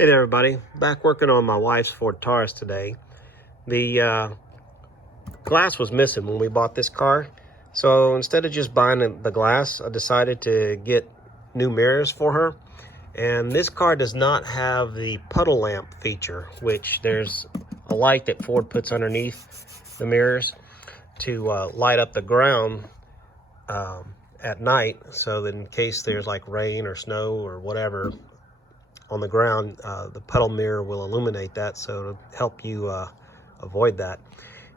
Hey there everybody, back working on my wife's Ford Taurus today. The glass was missing when we bought this car, so instead of just buying the glass, I decided to get new mirrors for her. And this car does not have the puddle lamp feature, which there's a light that Ford puts underneath the mirrors to light up the ground at night, so that in case there's like rain or snow or whatever on the ground, the puddle mirror will illuminate that, so to help you avoid that.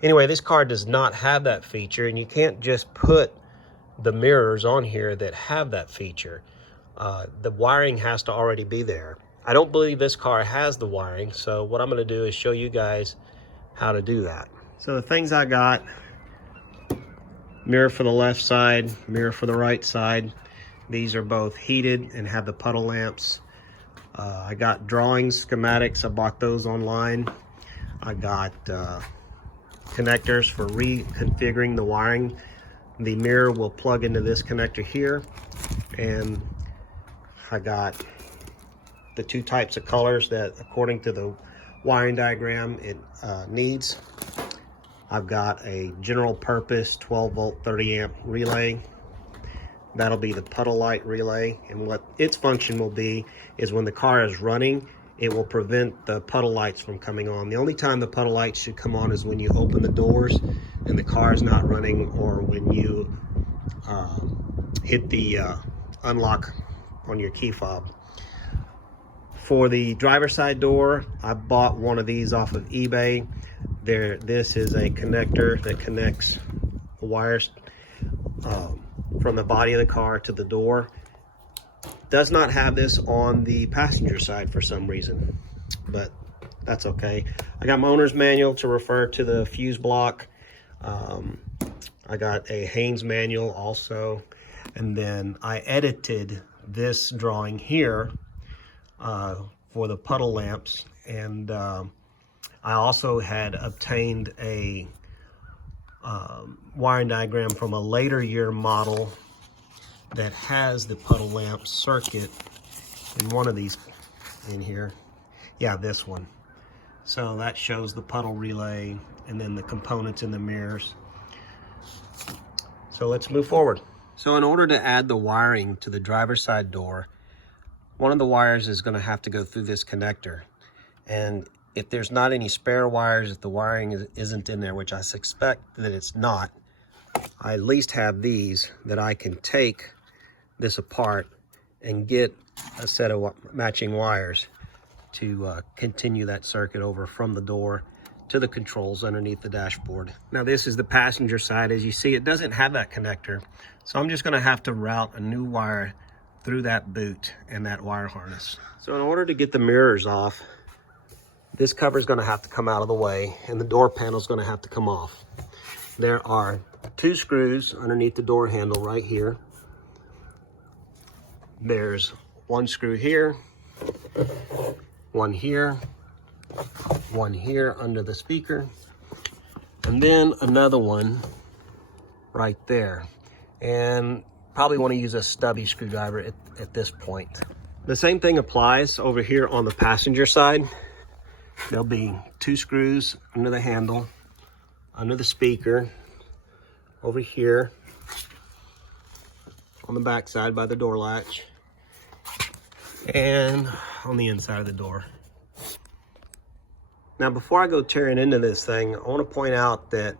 Anyway, this car does not have that feature, and you can't just put the mirrors on here that have that feature. The wiring has to already be there. I don't believe this car has the wiring, so what I'm going to do is show you guys how to do that. So the things I got: mirror for the left side, mirror for the right side. These are both heated and have the puddle lamps. I got drawings, schematics. I bought those online. I got connectors for reconfiguring the wiring. The mirror will plug into this connector here, and I got the two types of colors that, according to the wiring diagram, it needs. I've got a general purpose 12 volt 30 amp relay. That'll be the puddle light relay, and what its function will be is when the car is running, it will prevent the puddle lights from coming on. The only time the puddle lights should come on is when you open the doors and the car is not running, or when you hit the unlock on your key fob. For the driver's side door, I bought one of these off of eBay. This is a connector that connects the wires from the body of the car to the door. Does not have this on the passenger side for some reason, but that's okay. I got my owner's manual to refer to the fuse block. I got a Haynes manual also, and then I edited this drawing here for the puddle lamps, and I also had obtained a wiring diagram from a later year model that has the puddle lamp circuit in one of these in here. Yeah, this one. So that shows the puddle relay and then the components in the mirrors. So let's move forward. So in order to add the wiring to the driver's side door, one of the wires is going to have to go through this connector. And if there's not any spare wires, if the wiring isn't in there, which I suspect that it's not, I at least have these that I can take this apart and get a set of matching wires to continue that circuit over from the door to the controls underneath the dashboard. Now this is the passenger side. As you see, it doesn't have that connector, so I'm just going to have to route a new wire through that boot and that wire harness. So in order to get the mirrors off, this cover is going to have to come out of the way, and the door panel is going to have to come off. There are two screws underneath the door handle right here. There's one screw here, one here under the speaker, and then another one right there. And probably want to use a stubby screwdriver at this point. The same thing applies over here on the passenger side. There'll be two screws under the handle, under the speaker, over here on the back side by the door latch, and on the inside of the door. Now before I go tearing into this thing, I want to point out that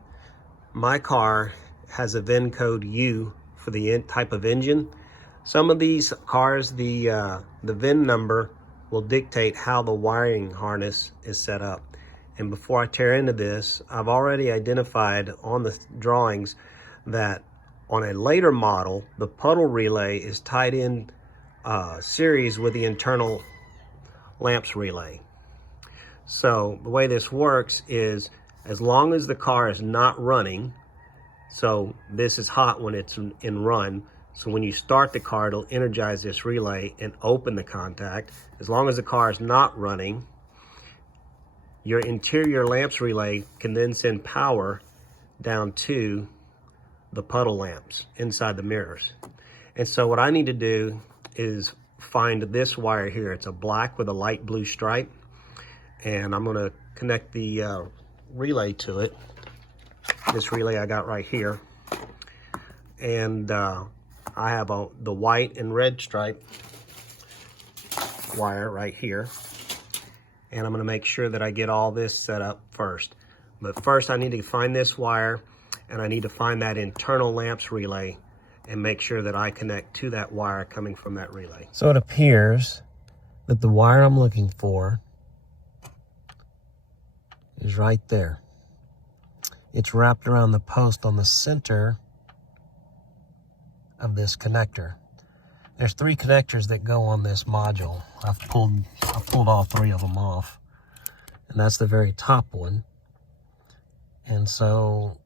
my car has a VIN code U for the type of engine. Some of these cars, the VIN number will dictate how the wiring harness is set up. And before I tear into this, I've already identified on the drawings that on a later model, the puddle relay is tied in series with the internal lamps relay. So the way this works is, as long as the car is not running, so this is hot when it's in run, so when you start the car, it'll energize this relay and open the contact. As long as the car is not running, your interior lamps relay can then send power down to the puddle lamps inside the mirrors. And so what I need to do is find this wire here. It's a black with a light blue stripe, and I'm going to connect the relay to it. This relay I got right here, and I have the white and red stripe wire right here, and I'm going to make sure that I get all this set up first. But first I need to find this wire, and I need to find that internal lamps relay and make sure that I connect to that wire coming from that relay. So it appears that the wire I'm looking for is right there. It's wrapped around the post on the center of this connector. There's 3 connectors that go on this module. I've pulled all 3 of them off, and that's the very top one. And so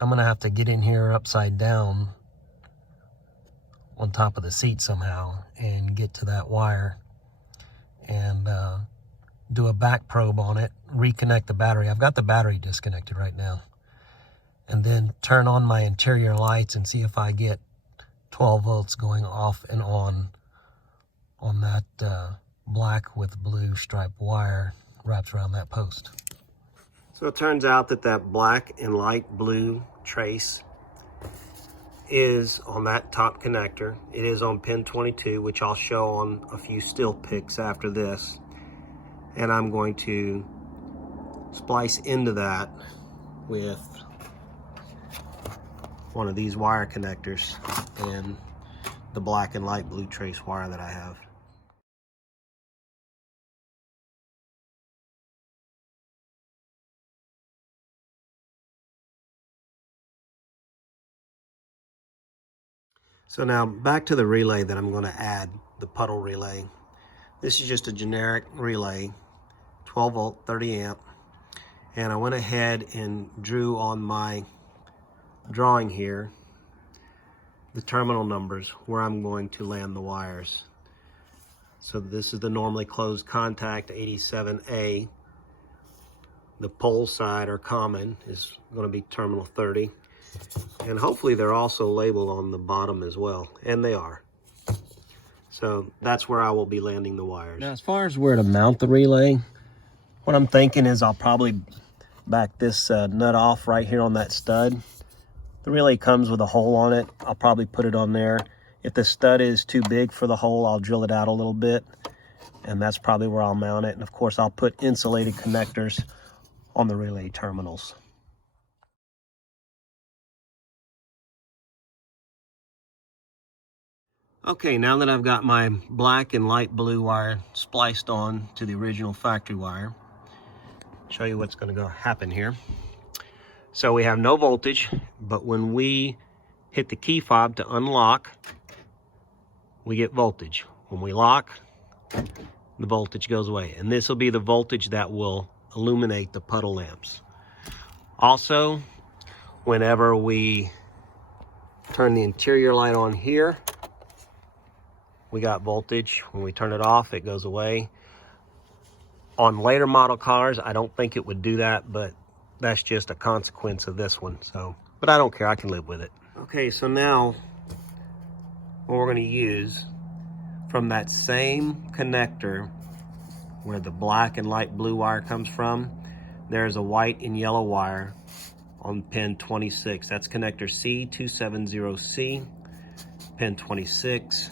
I'm gonna have to get in here upside down on top of the seat somehow and get to that wire and do a back probe on it, reconnect the battery. I've got the battery disconnected right now. And then turn on my interior lights and see if I get 12 volts going off and on that black with blue striped wire wrapped around that post. So it turns out that that black and light blue trace is on that top connector. It is on pin 22, which I'll show on a few still pics after this. And I'm going to splice into that with one of these wire connectors and the black and light blue trace wire that I have. So now back to the relay that I'm going to add, the Puddle relay. This is just a generic relay, 12 volt, 30 amp. And I went ahead and drew on my drawing here the terminal numbers where I'm going to land the wires. So this is the normally closed contact 87A. The pole side or common is going to be terminal 30. And hopefully they're also labeled on the bottom as well, and they are. So that's where I will be landing the wires. Now as far as where to mount the relay, what I'm thinking is I'll probably back this nut off right here on that stud. The relay comes with a hole on it. I'll probably put it on there. If the stud is too big for the hole, I'll drill it out a little bit, and that's probably where I'll mount it. And of course I'll put insulated connectors on the relay terminals. Okay, now that I've got my black and light blue wire spliced on to the original factory wire, I'll show you what's going to happen here. So we have no voltage, but when we hit the key fob to unlock, we get voltage. When we lock, the voltage goes away. And this will be the voltage that will illuminate the Puddle lamps. Also, whenever we turn the interior light on here, we got voltage. When we turn it off, it goes away. On later model cars, I don't think it would do that, but that's just a consequence of this one. So, but I don't care, I can live with it. Okay, so now what we're going to use from that same connector where the black and light blue wire comes from, there's a white and yellow wire on pin 26. That's connector C270C, pin 26.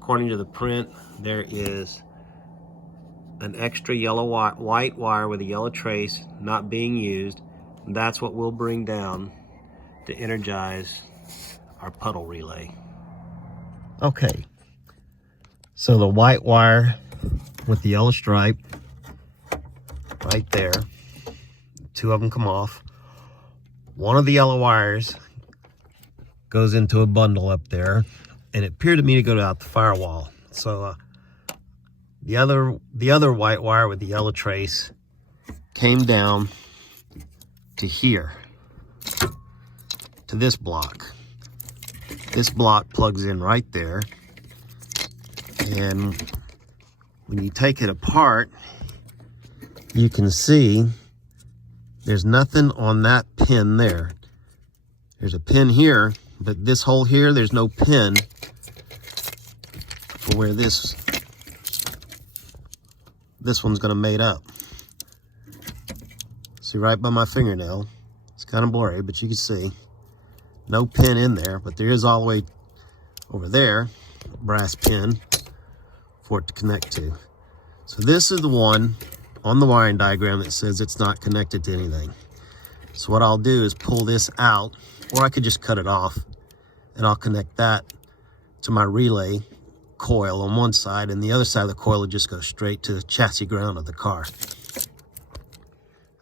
According to the print, there is an extra yellow white wire with a yellow trace not being used. That's what we'll bring down to energize our Puddle relay. Okay, so the white wire with the yellow stripe right there, 2 of them come off. One of the yellow wires goes into a bundle up there, and it appeared to me to go out the firewall. So the other white wire with the yellow trace came down to here, to this block. This block plugs in right there, and when you take it apart, you can see there's nothing on that pin there. There's a pin here, but this hole here, there's no pin where this one's going to mate up. See right by my fingernail. It's kind of blurry, but you can see. No pin in there, but there is all the way over there, a brass pin for it to connect to. So this is the one on the wiring diagram that says it's not connected to anything. So what I'll do is pull this out, or I could just cut it off, and I'll connect that to my relay coil on one side, and the other side of the coil will just go straight to the chassis ground of the car.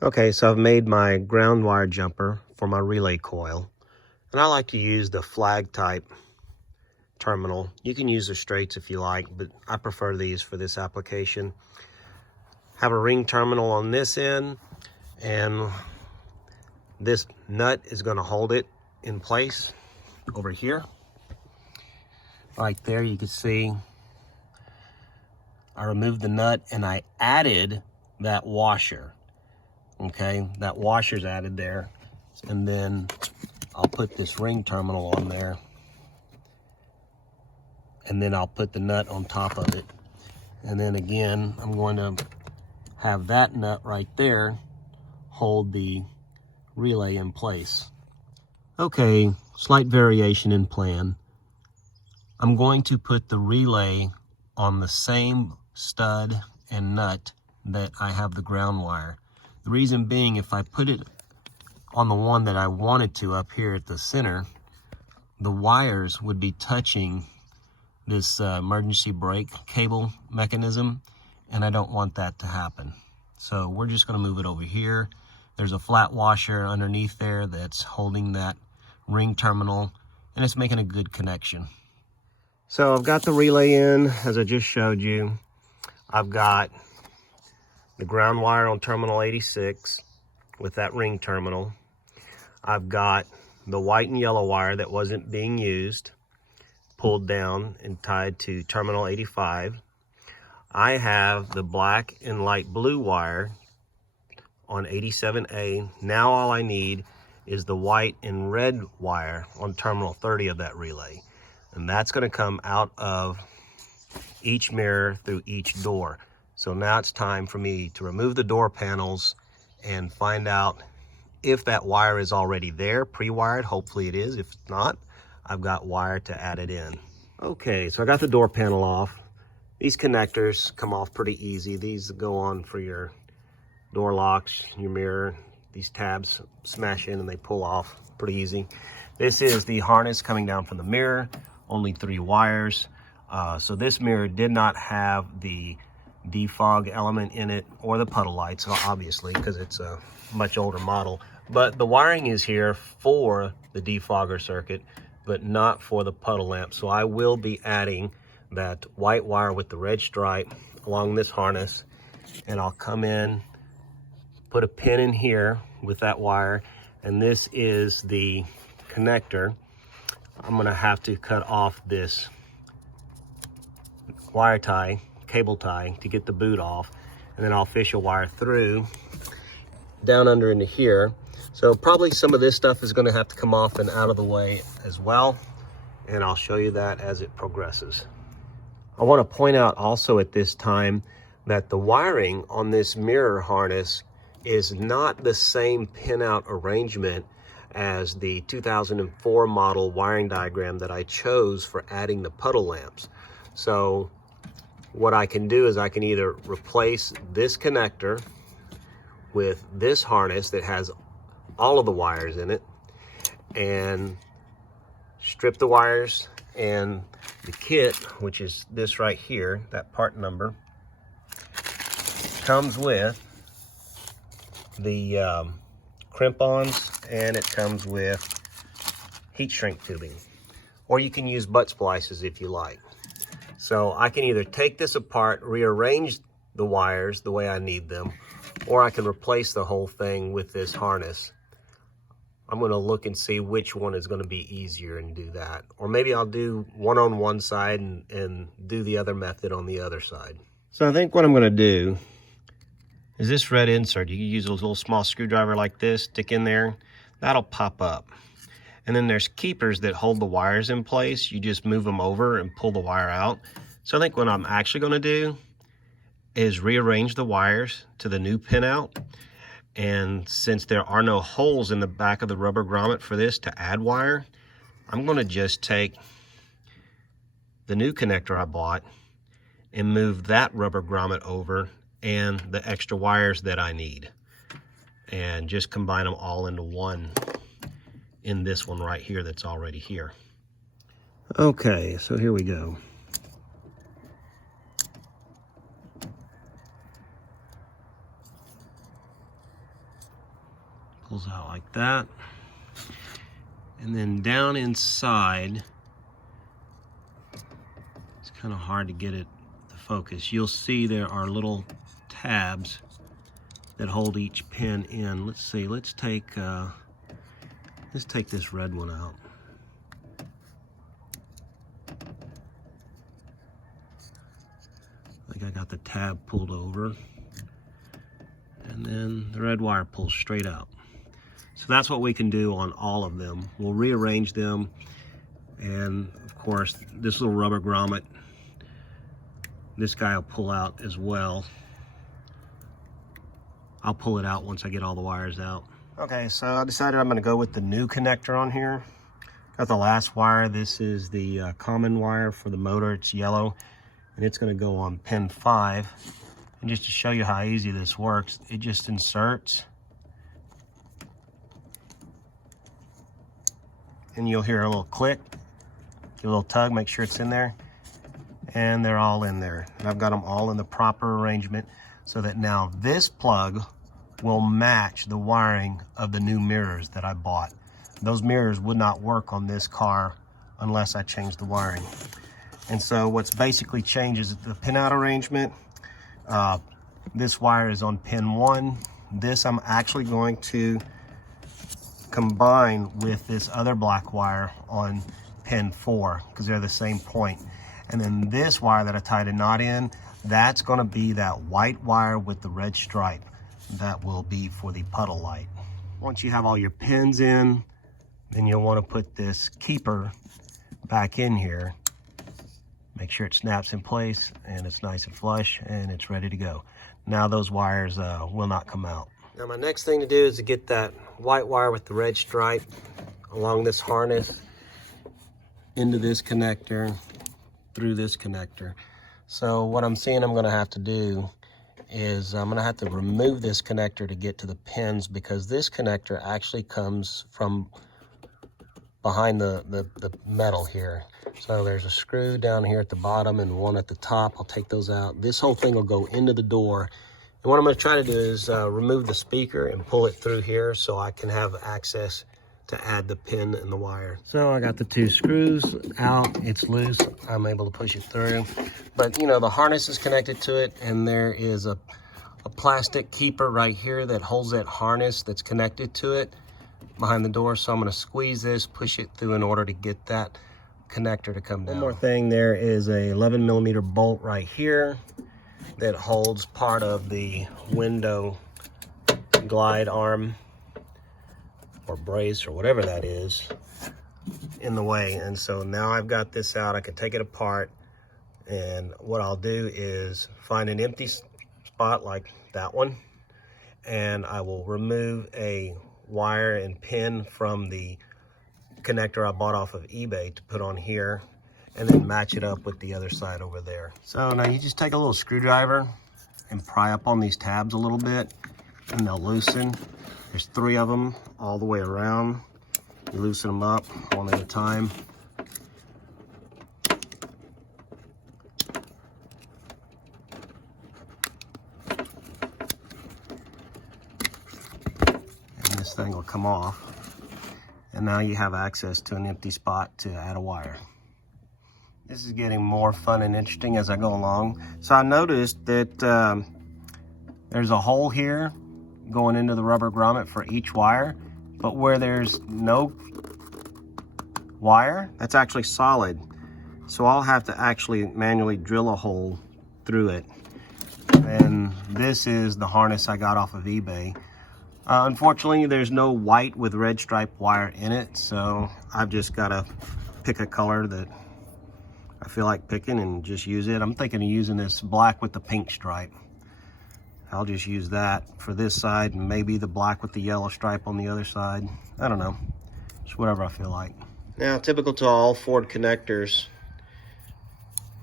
Okay, so I've made my ground wire jumper for my relay coil, and I like to use the flag type terminal. You can use the straights if you like, but I prefer these for this application. Have a ring terminal on this end, and this nut is going to hold it in place over here. Right there, you can see I removed the nut and I added that washer. Okay, that washer's added there, and then I'll put this ring terminal on there, and then I'll put the nut on top of it, and then again I'm going to have that nut right there hold the relay in place. Okay, slight variation in plan. I'm going to put the relay on the same stud and nut that I have the ground wire. The reason being, if I put it on the one that I wanted to up here at the center, the wires would be touching this emergency brake cable mechanism, and I don't want that to happen. So we're just going to move it over here. There's a flat washer underneath there that's holding that ring terminal, and it's making a good connection. So I've got the relay in, as I just showed you. I've got the ground wire on terminal 86 with that ring terminal. I've got the white and yellow wire that wasn't being used, pulled down and tied to terminal 85. I have the black and light blue wire on 87A. Now all I need is the white and red wire on terminal 30 of that relay. And that's going to come out of each mirror through each door. So now it's time for me to remove the door panels and find out if that wire is already there, pre-wired. Hopefully it is. If it's not, I've got wire to add it in. Okay, so I got the door panel off. These connectors come off pretty easy. These go on for your door locks, your mirror. These tabs smash in and they pull off pretty easy. This is the harness coming down from the mirror, only 3 wires. So this mirror did not have the defog element in it or the puddle lights, obviously, because it's a much older model. But the wiring is here for the defogger circuit, but not for the puddle lamp. So I will be adding that white wire with the red stripe along this harness, and I'll come in, put a pin in here with that wire, and this is the connector. I'm gonna have to cut off this wire tie, cable tie, to get the boot off, and then I'll fish a wire through down under into here. So probably some of this stuff is going to have to come off and out of the way as well, and I'll show you that as it progresses. I want to point out also at this time that the wiring on this mirror harness is not the same pinout arrangement as the 2004 model wiring diagram that I chose for adding the puddle lamps. So what I can do is I can either replace this connector with this harness that has all of the wires in it, and strip the wires, and the kit, which is this right here, that part number, comes with the crimp-ons, and it comes with heat shrink tubing. Or you can use butt splices if you like. So I can either take this apart, rearrange the wires the way I need them, or I can replace the whole thing with this harness. I'm going to look and see which one is going to be easier and do that. Or maybe I'll do one on one side and do the other method on the other side. So I think what I'm going to do is this red insert. You can use a little small screwdriver like this, stick in there. That'll pop up. And then there's keepers that hold the wires in place. You just move them over and pull the wire out. So I think what I'm actually going to do is rearrange the wires to the new pinout. And since there are no holes in the back of the rubber grommet for this to add wire, I'm going to just take the new connector I bought and move that rubber grommet over and the extra wires that I need, and just combine them all into one in this one right here that's already here. Okay, so here we go. Pulls out like that. And then down inside, it's kind of hard to get it to focus. You'll see there are little tabs that hold each pin in. Let's see, let's take this red one out. I think I got the tab pulled over, and then the red wire pulls straight out. So that's what we can do on all of them. We'll rearrange them, and of course this little rubber grommet, this guy will pull out as well. I'll pull it out once I get all the wires out. Okay, so I decided I'm going to go with the new connector on here. Got the last wire. This is the common wire for the motor. It's yellow, and it's going to go on pin 5. And just to show you how easy this works, it just inserts, and you'll hear a little click, give a little tug, make sure it's in there, and they're all in there. And I've got them all in the proper arrangement so that now this plug will match the wiring of the new mirrors that I bought. Those mirrors would not work on this car unless I changed the wiring. And so what's basically changed is the pinout arrangement. This wire is on pin 1. This I'm actually going to combine with this other black wire on pin 4 because they're the same point. And then this wire that I tied a knot in, that's going to be that white wire with the red stripe. That will be for the puddle light. Once you have all your pins in, then you'll want to put this keeper back in here. Make sure it snaps in place and it's nice and flush and it's ready to go. Now those wires will not come out. Now my next thing to do is to get that white wire with the red stripe along this harness into this connector, through this connector. So what I'm seeing I'm going to have to do is I'm going to have to remove this connector to get to the pins, because this connector actually comes from behind the metal here. So there's a screw down here at the bottom and one at the top. I'll take those out. This whole thing will go into the door. And what I'm going to try to do is remove the speaker and pull it through here so I can have access to add the pin and the wire. So I got the 2 screws out. It's loose. I'm able to push it through. But you know, the harness is connected to it, and there is a plastic keeper right here that holds that harness that's connected to it behind the door. So I'm going to squeeze this, push it through in order to get that connector to come down. One more thing, there is a 11mm bolt right here that holds part of the window glide arm or brace or whatever that is in the way. And so now I've got this out, I can take it apart, and what I'll do is find an empty spot like that one, and I will remove a wire and pin from the connector I bought off of eBay to put on here, and then match it up with the other side over there. So now you just take a little screwdriver and pry up on these tabs a little bit, and they'll loosen. There's 3 of them all the way around. You loosen them up one at a time. And this thing will come off. And now you have access to an empty spot to add a wire. This is getting more fun and interesting as I go along. So I noticed that there's a hole here going into the rubber grommet for each wire, but where there's no wire, that's actually solid. So I'll have to actually manually drill a hole through it. And this is the harness I got off of eBay. Unfortunately, there's no white with red stripe wire in it, so I've just got to pick a color that I feel like picking and just use it. I'm thinking of using this black with the pink stripe. I'll just use that for this side and maybe the black with the yellow stripe on the other side. I don't know, just whatever I feel like. Now, typical to all Ford connectors,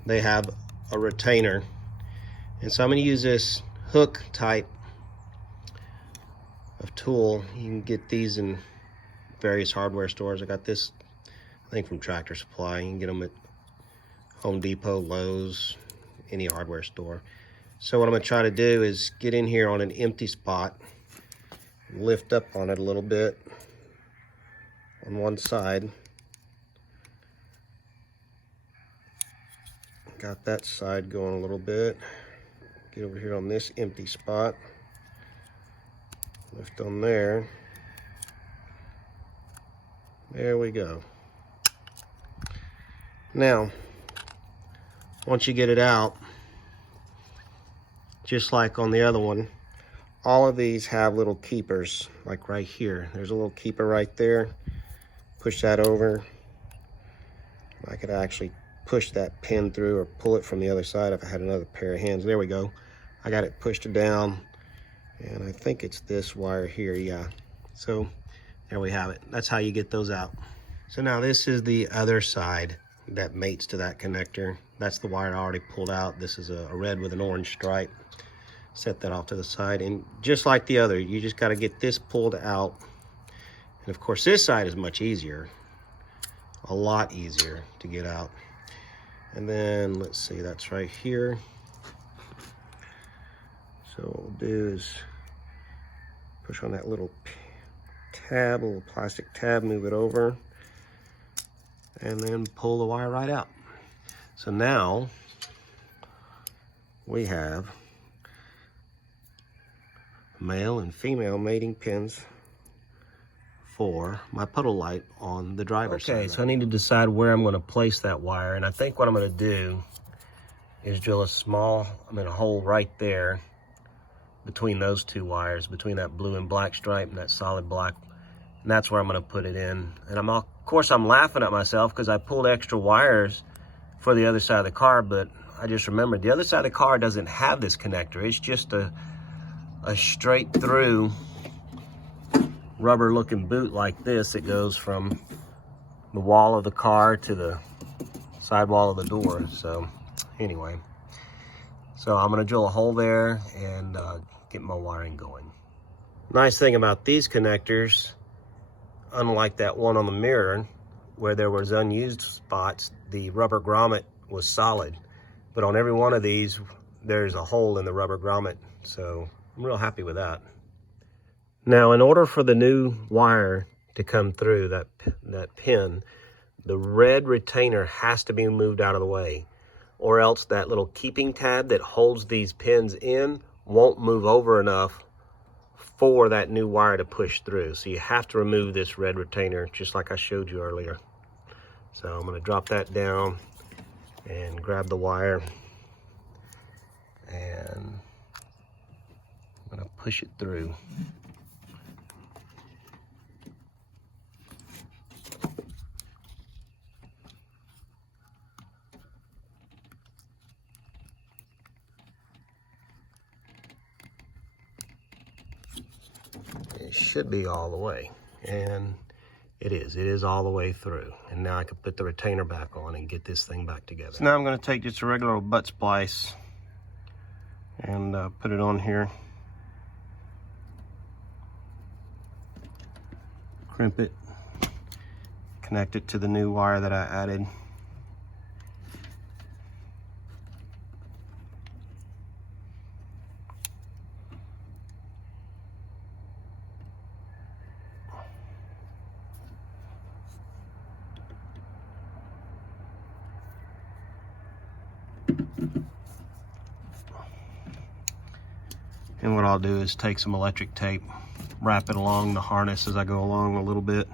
they have a retainer. And so I'm gonna use this hook type of tool. You can get these in various hardware stores. I got this, I think, from Tractor Supply. You can get them at Home Depot, Lowe's, any hardware store. So what I'm gonna try to do is get in here on an empty spot, lift up on it a little bit on one side. Got that side going a little bit. Get over here on this empty spot, lift on there. There we go. Now, once you get it out, just like on the other one, all of these have little keepers, like right here. There's a little keeper right there. Push that over. I could actually push that pin through or pull it from the other side if I had another pair of hands. There we go. I got it pushed down, and I think it's this wire here, yeah. So there we have it. That's how you get those out. So now this is the other side that mates to that connector. That's the wire I already pulled out. This is a red with an orange stripe. Set that off to the side, and just like the other, you just got to get this pulled out. And of course this side is much easier, a lot easier to get out. And then let's see, that's right here. So what we'll do is push on that little tab, a little plastic tab, move it over, and then pull the wire right out. So now we have male and female mating pins for my puddle light on the driver's side. Okay, so I need to decide where I'm going to place that wire, and I think what I'm going to do is drill a hole right there between those two wires, between that blue and black stripe and that solid black, and that's where I'm going to put it in. And of course I'm laughing at myself because I pulled extra wires for the other side of the car, but I just remembered the other side of the car doesn't have this connector. It's just a straight through rubber looking boot like this. It goes from the wall of the car to the sidewall of the door. So anyway, so I'm gonna drill a hole there and get my wiring going. Nice thing about these connectors, unlike that one on the mirror where there was unused spots, the rubber grommet was solid, but on every one of these there's a hole in the rubber grommet, so I'm real happy with that. Now, in order for the new wire to come through that pin, the red retainer has to be moved out of the way, or else that little keeping tab that holds these pins in won't move over enough for that new wire to push through. So you have to remove this red retainer, just like I showed you earlier. So I'm going to drop that down and grab the wire, and I'm going to push it through. It should be all the way, and it is all the way through. And now I can put the retainer back on and get this thing back together. So now I'm going to take just a regular old butt splice and put it on here. Crimp it, connect it to the new wire that I added. And what I'll do is take some electric tape, wrap it along the harness as I go along a little bit.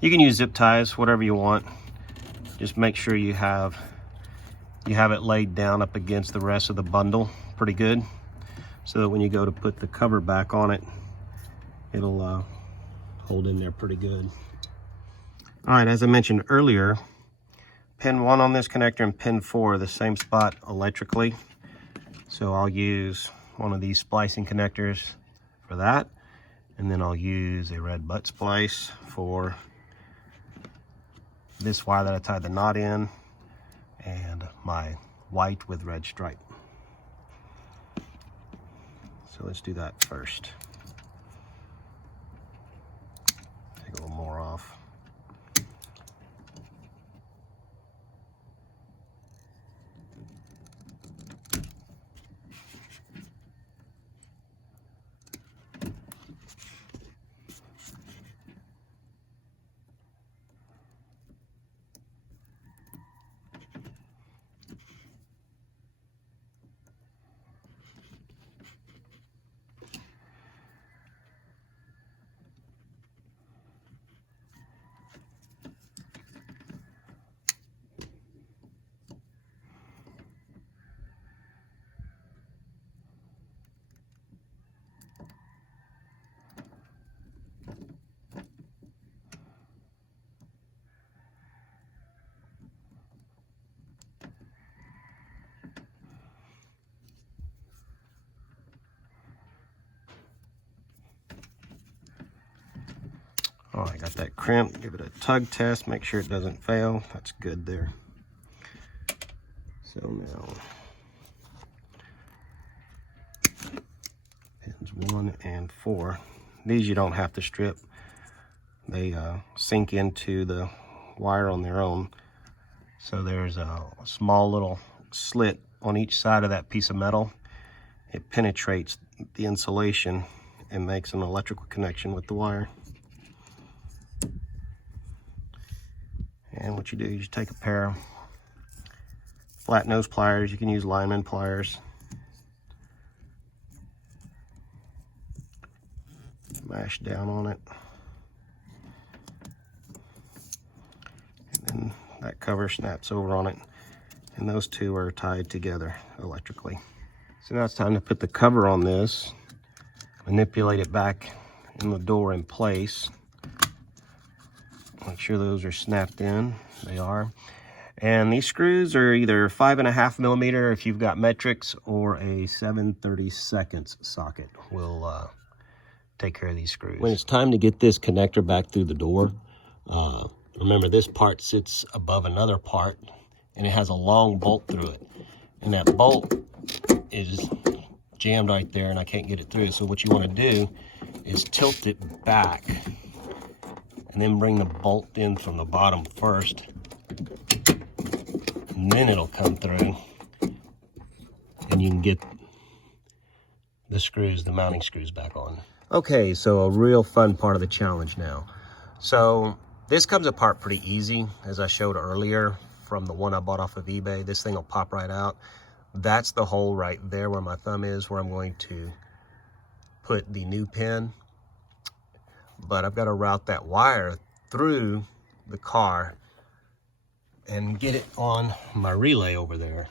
You can use zip ties, whatever you want. Just make sure you have it laid down up against the rest of the bundle pretty good, so that when you go to put the cover back on it, it'll hold in there pretty good. All right, as I mentioned earlier, Pin 1 on this connector and pin 4 are the same spot electrically. So I'll use one of these splicing connectors for that. And then I'll use a red butt splice for this wire that I tied the knot in, and my white with red stripe. So let's do that first. Take a little more off. Oh, I got that crimp. Give it a tug test, make sure it doesn't fail. That's good there. So now, pins 1 and 4. These you don't have to strip. They sink into the wire on their own. So there's a small little slit on each side of that piece of metal. It penetrates the insulation and makes an electrical connection with the wire. And what you do is you take a pair of flat nose pliers. You can use lineman pliers. Mash down on it. And then that cover snaps over on it. And those two are tied together electrically. So now it's time to put the cover on this. Manipulate it back in the door in place. Make sure those are snapped in. They are. And these screws are either 5.5 millimeter if you've got metrics, or a 7/32 socket will take care of these screws. When it's time to get this connector back through the door, remember this part sits above another part and it has a long bolt through it. And that bolt is jammed right there and I can't get it through. So what you want to do is tilt it back and then bring the bolt in from the bottom first, and then it'll come through and you can get the screws, the mounting screws, back on. Okay, so a real fun part of the challenge now. So this comes apart pretty easy, as I showed earlier from the one I bought off of eBay. This thing will pop right out. That's the hole right there where my thumb is, where I'm going to put the new pin. But I've got to route that wire through the car and get it on my relay over there.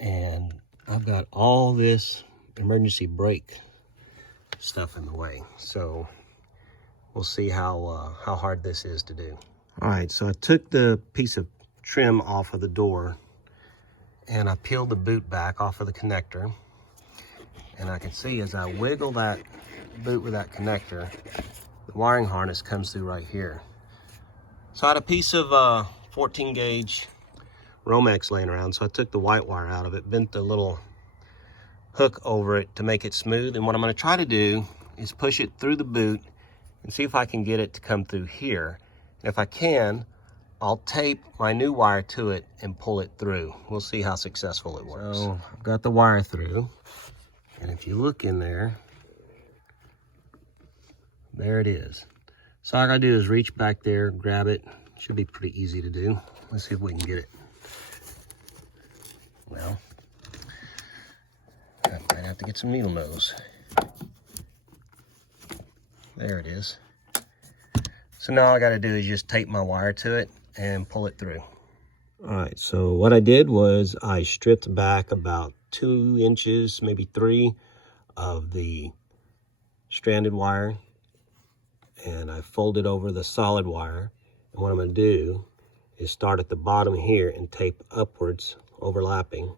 And I've got all this emergency brake stuff in the way. So we'll see how hard this is to do. All right, so I took the piece of trim off of the door and I peeled the boot back off of the connector. And I can see as I wiggle that boot with that connector, the wiring harness comes through right here. So I had a piece of 14 gauge Romex laying around, so I took the white wire out of it, bent the little hook over it to make it smooth. And what I'm going to try to do is push it through the boot and see if I can get it to come through here. And if I can, I'll tape my new wire to it and pull it through. We'll see how successful it works. So I've got the wire through, and if you look in there, there it is. So all I gotta do is reach back there, grab it. Should be pretty easy to do. Let's see if we can get it. Well, I might have to get some needle nose. There it is. So now all I gotta do is just tape my wire to it and pull it through. All right, so what I did was I stripped back about 2 inches, maybe 3, of the stranded wire, and I folded over the solid wire. And what I'm gonna do is start at the bottom here and tape upwards, overlapping,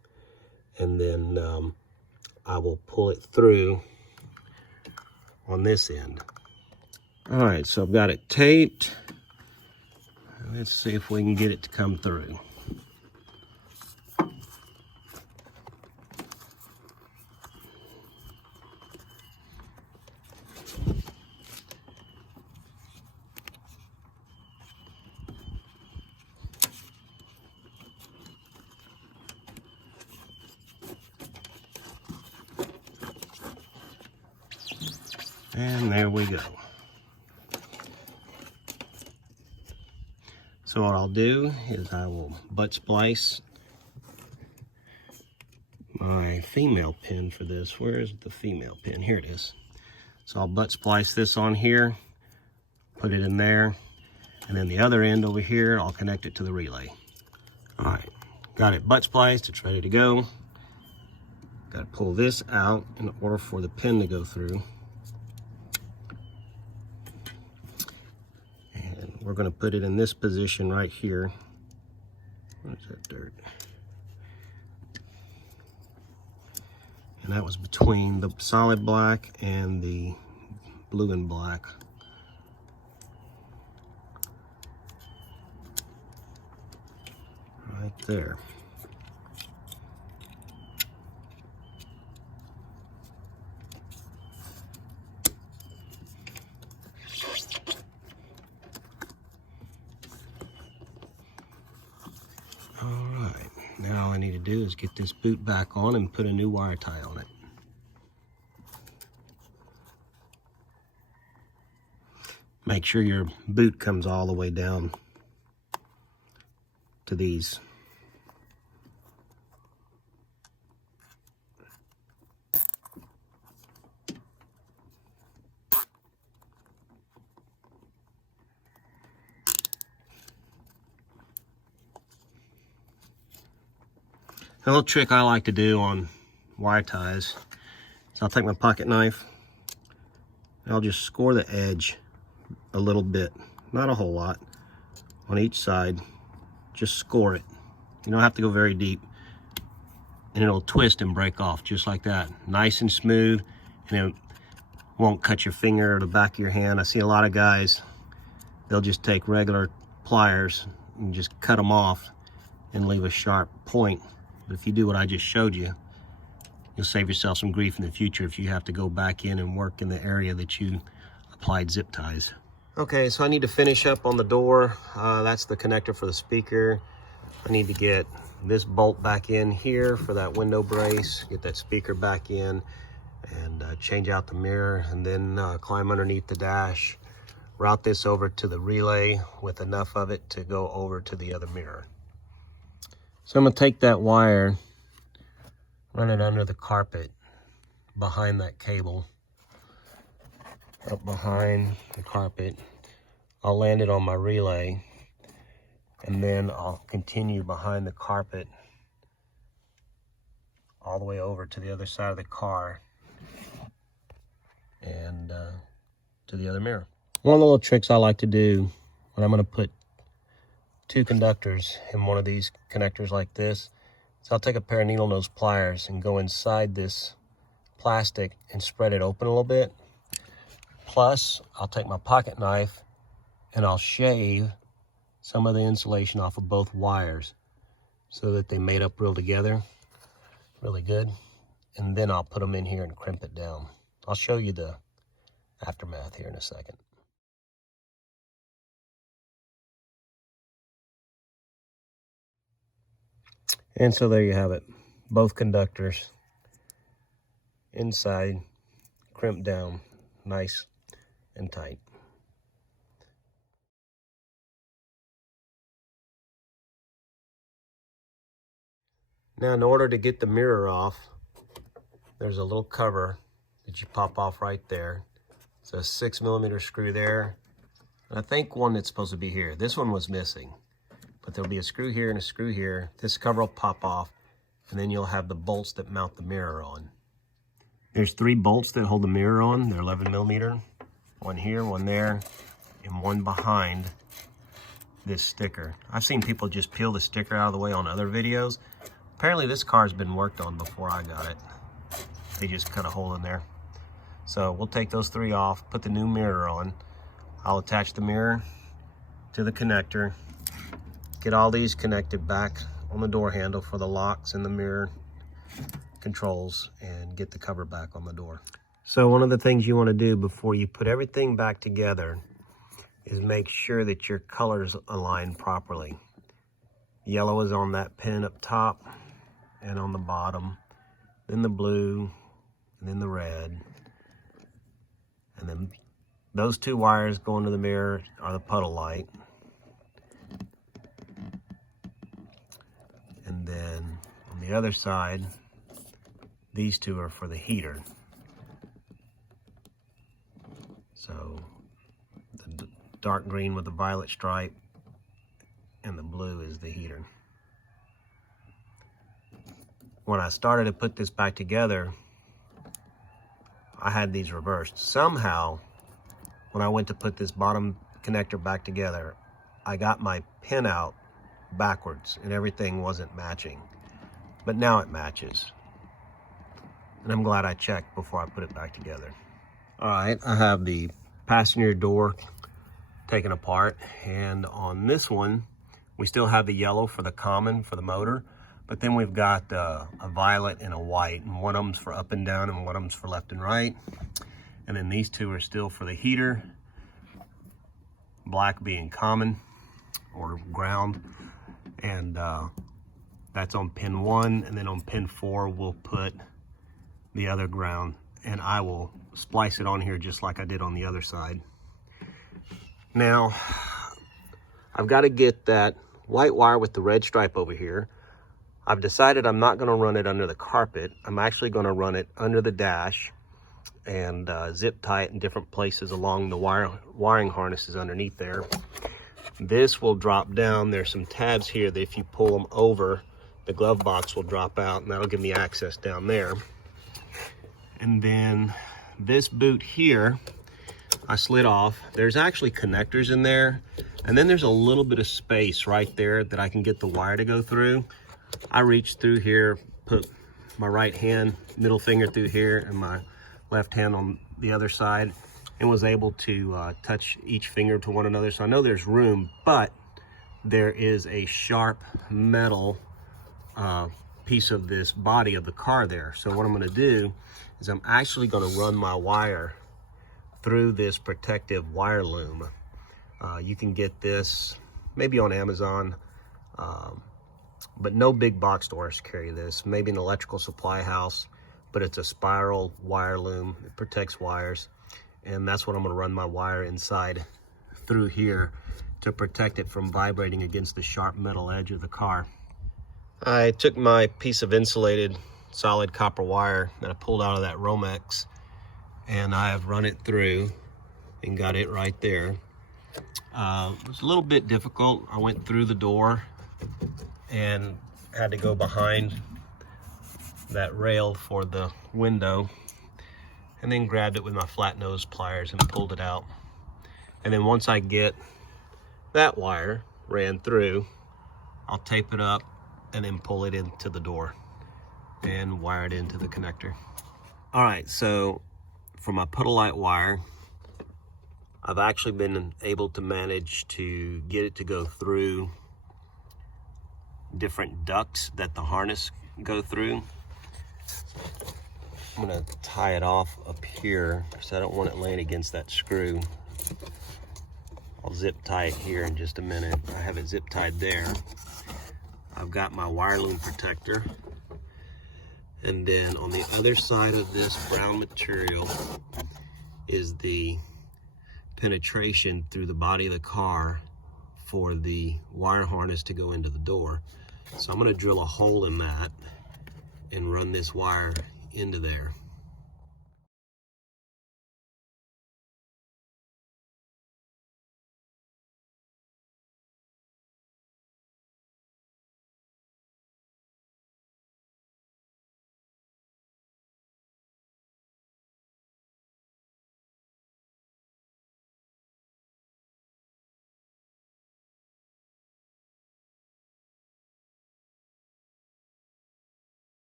and then I will pull it through on this end. All right, so I've got it taped. Let's see if we can get it to come through. And there we go. So what I'll do is I will butt splice my female pin for this. Where is the female pin? Here it is. So I'll butt splice this on here, put it in there, and then the other end over here, I'll connect it to the relay. All right, got it butt spliced, it's ready to go. Got to pull this out in order for the pin to go through. And we're going to put it in this position right here. Where's that dirt? And that was between the solid black and the blue and black. Right there. All right, now all I need to do is get this boot back on and put a new wire tie on it. Make sure your boot comes all the way down to these. A little trick I like to do on wire ties is I'll take my pocket knife and I'll just score the edge a little bit, not a whole lot, on each side. Just score it. You don't have to go very deep, and it'll twist and break off just like that, nice and smooth, and it won't cut your finger or the back of your hand. I see a lot of guys, they'll just take regular pliers and just cut them off and leave a sharp point. But if you do what I just showed you, you'll save yourself some grief in the future if you have to go back in and work in the area that you applied zip ties. Okay, so I need to finish up on the door. That's the connector for the speaker. I need to get this bolt back in here for that window brace, get that speaker back in, and change out the mirror, and then climb underneath the dash, route this over to the relay with enough of it to go over to the other mirror. So I'm gonna take that wire, run it under the carpet behind that cable, up behind the carpet. I'll land it on my relay, and then I'll continue behind the carpet all the way over to the other side of the car and to the other mirror. One of the little tricks I like to do when I'm gonna put two conductors in one of these connectors like this, so I'll take a pair of needle nose pliers and go inside this plastic and spread it open a little bit. Plus, I'll take my pocket knife and I'll shave some of the insulation off of both wires so that they made up real together, really good. And then I'll put them in here and crimp it down. I'll show you the aftermath here in a second. And so there you have it. Both conductors inside, crimped down, nice and tight. Now, in order to get the mirror off, there's a little cover that you pop off right there. It's a 6mm screw there. And I think one that's supposed to be here. This one was missing. But there'll be a screw here and a screw here. This cover will pop off, and then you'll have the bolts that mount the mirror on. There's 3 bolts that hold the mirror on. They're 11mm. One here, one there, and one behind this sticker. I've seen people just peel the sticker out of the way on other videos. Apparently this car's been worked on before I got it. They just cut a hole in there. So we'll take those 3 off, put the new mirror on. I'll attach the mirror to the connector, get all these connected back on the door handle for the locks and the mirror controls, and get the cover back on the door. So one of the things you want to do before you put everything back together is make sure that your colors align properly. Yellow is on that pin up top and on the bottom, then the blue, and then the red, and then those 2 wires going to the mirror are the puddle light. And then on the other side, these 2 are for the heater. So the dark green with the violet stripe and the blue is the heater. When I started to put this back together, I had these reversed. Somehow, when I went to put this bottom connector back together, I got my pin out backwards and everything wasn't matching. But now it matches. And I'm glad I checked before I put it back together. All right, I have the passenger door taken apart, and on this one, we still have the yellow for the common for the motor, but then we've got a violet and a white, and one of them's for up and down and one of them's for left and right. And then these 2 are still for the heater, black being common or ground, and that's on pin 1, and then on pin 4 we'll put the other ground, and I will splice it on here just like I did on the other side. Now I've got to get that white wire with the red stripe over here. I've decided I'm not going to run it under the carpet. I'm actually going to run it under the dash and zip tie it in different places along the wiring harnesses underneath there. This will drop down. There's some tabs here that if you pull them over, the glove box will drop out, and that'll give me access down there. And then this boot here, I slid off. There's actually connectors in there, and then there's a little bit of space right there that I can get the wire to go through. I reached through here, put my right hand, middle finger through here, and my left hand on the other side, and was able to touch each finger to one another. So I know there's room, but there is a sharp metal piece of this body of the car there. So what I'm going to do is I'm actually going to run my wire through this protective wire loom. You can get this maybe on Amazon, but no big box stores carry this. Maybe an electrical supply house, but it's a spiral wire loom. It protects wires, and that's what I'm going to run my wire inside through here to protect it from vibrating against the sharp metal edge of the car. I took my piece of insulated solid copper wire that I pulled out of that Romex, and I have run it through and got it right there. It was a little bit difficult. I went through the door and had to go behind that rail for the window, and then grabbed it with my flat nose pliers and pulled it out. And then once I get that wire ran through, I'll tape it up and then pull it into the door and wire it into the connector. All right, so for my Puddle light wire, I've actually been able to manage to get it to go through different ducts that the harness go through. I'm gonna tie it off up here because I don't want it laying against that screw. I'll zip tie it here in just a minute. I have it zip tied there. I've got my wire loom protector. And then on the other side of this brown material is the penetration through the body of the car for the wire harness to go into the door. So I'm going to drill a hole in that and run this wire into there.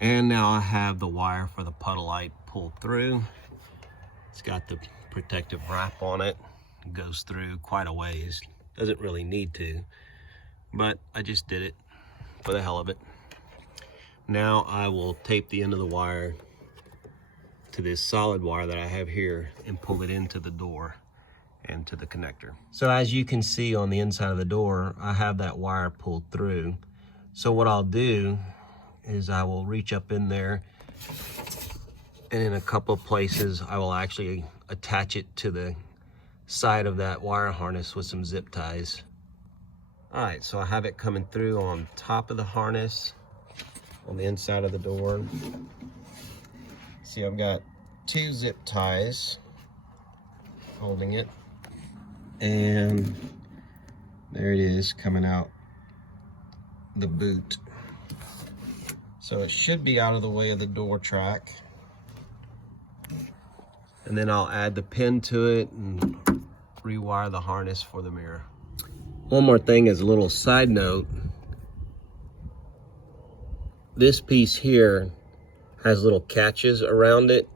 And now I have the wire for the puddle light pulled through. It's got the protective wrap on it. It goes through quite a ways. Doesn't really need to, but I just did it for the hell of it. Now I will tape the end of the wire to this solid wire that I have here and pull it into the door and to the connector. So as you can see on the inside of the door, I have that wire pulled through. So what I'll do is I will reach up in there, and in a couple of places I will actually attach it to the side of that wire harness with some zip ties. All right, so I have it coming through on top of the harness on the inside of the door. See, I've got 2 zip ties holding it, and there it is coming out the boot. So it should be out of the way of the door track. And then I'll add the pin to it and rewire the harness for the mirror. One more thing as a little side note, this piece here has little catches around it,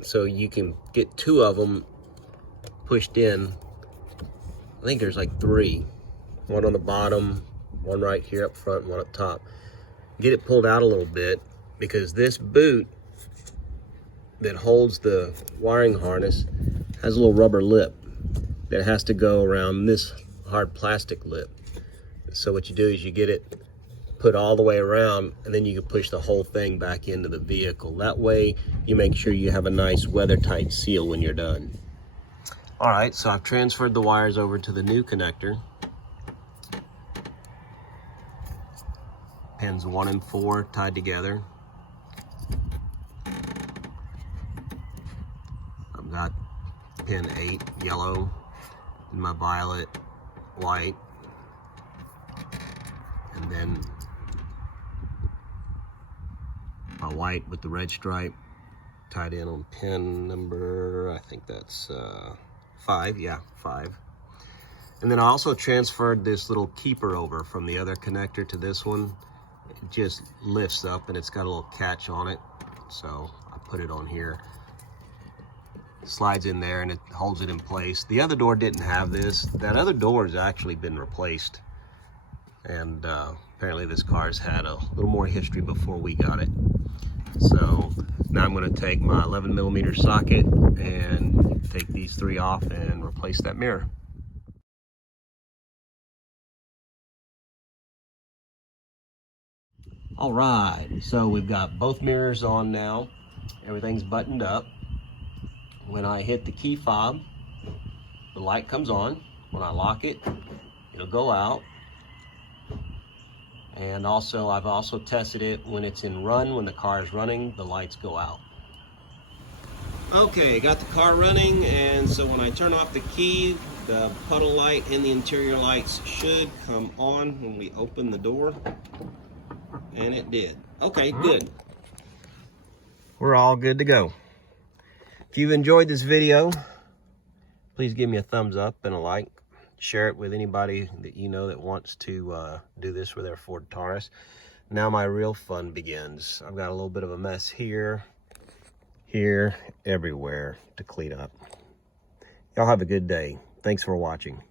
so you can get 2 of them pushed in. I think there's like 3. One on the bottom, one right here up front, one up top. Get it pulled out a little bit, because this boot that holds the wiring harness has a little rubber lip that has to go around this hard plastic lip. So what you do is you get it put all the way around, and then you can push the whole thing back into the vehicle. That way you make sure you have a nice weather-tight seal when you're done. All right, so I've transferred the wires over to the new connector. Pins 1 and 4 tied together. I've got pin 8 yellow and my violet white, and then my white with the red stripe tied in on pin number, I think that's 5, yeah, 5. And then I also transferred this little keeper over from the other connector to this one. It just lifts up and it's got a little catch on it, so I put it on here. It slides in there and it holds it in place. The other door didn't have this. That other door has actually been replaced, and apparently this car's had a little more history before we got it. So now I'm going to take my 11mm socket and take these 3 off and replace that mirror. All right, so we've got both mirrors on now. Everything's buttoned up. When I hit the key fob, the light comes on. When I lock it, it'll go out. And also, I've also tested it when it's in run. When the car is running, the lights go out. Okay, got the car running, and so when I turn off the key, the puddle light and the interior lights should come on when we open the door. And it did. Okay, good. We're all good to go. If you've enjoyed this video, please give me a thumbs up and a like. Share it with anybody that you know that wants to do this with their Ford Taurus. Now my real fun begins. I've got a little bit of a mess here, everywhere to clean up. Y'all have a good day. Thanks for watching.